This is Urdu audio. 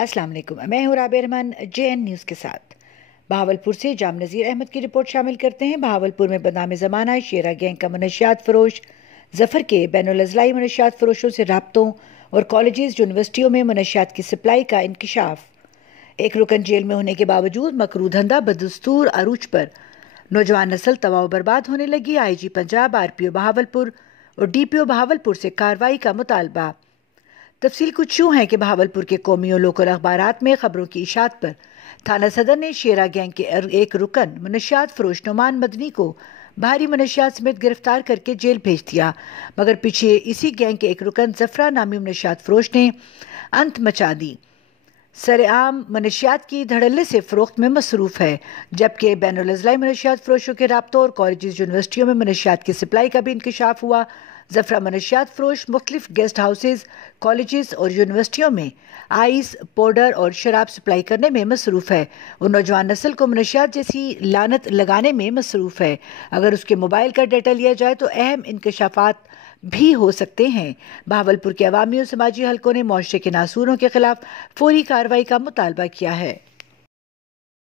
السلام علیکم، میں ہوں رابع رحمان JN نیوز کے ساتھ۔ بہاولپور سے جام نذیر احمد کی رپورٹ شامل کرتے ہیں۔ بہاولپور میں بدنام زمانہ شیرا گینگ کا منشیات فروش ظفر کے بین الاضلاعی منشیات فروشوں سے رابطوں اور کالجز یونیورسٹیوں میں منشیات کی سپلائی کا انکشاف۔ ایک رکن جیل میں ہونے کے باوجود مکروہ دھندہ بدستور عروج پر، نوجوان نسل تباہ و برباد ہونے لگی۔ IG پنجاب، RPO بہاولپور اور DPO بہاولپور سے کارروائی کا مطالبہ۔ تفصیل کچھ یوں ہے کہ بہاولپور کے قومی اور لوکل اخبارات میں خبروں کی اشاعت پر تھانہ صدر نے شیرا گینگ کے ایک رکن منشیات فروش نعمان مدنی کو بھاری منشیات سمیت گرفتار کر کے جیل بھیج دیا، مگر پیچھے اسی گینگ کے ایک رکن ظفرا نامی منشیات فروش نے انت مچا دی۔ سرعام منشیات کی دھڑلے سے فروخت میں مصروف ہے، جبکہ بین الاضلاعی منشیات فروشوں کے رابطوں اور کالجز یونیورسٹیوں میں منشیات کی سپلائی کا بھی انکشاف ہوا۔ ظفرا منشیات فروش مختلف گیسٹ ہاؤسز، کالجز اور یونیورسٹیوں میں آئس، پاؤڈر اور شراب سپلائی کرنے میں مصروف ہے اور نوجوان نسل کو منشیات جیسی لعنت لگانے میں مصروف ہے۔ اگر اس کے موبائل کا ڈیٹا لیا جائے تو اہم انکشافات بھی ہو سکتے ہیں۔ بہاولپور کے عوامی اور سماجی حلقوں نے معاشرے کے ناسوروں کے خلاف فوری کارروائی کا مطالبہ کیا ہے۔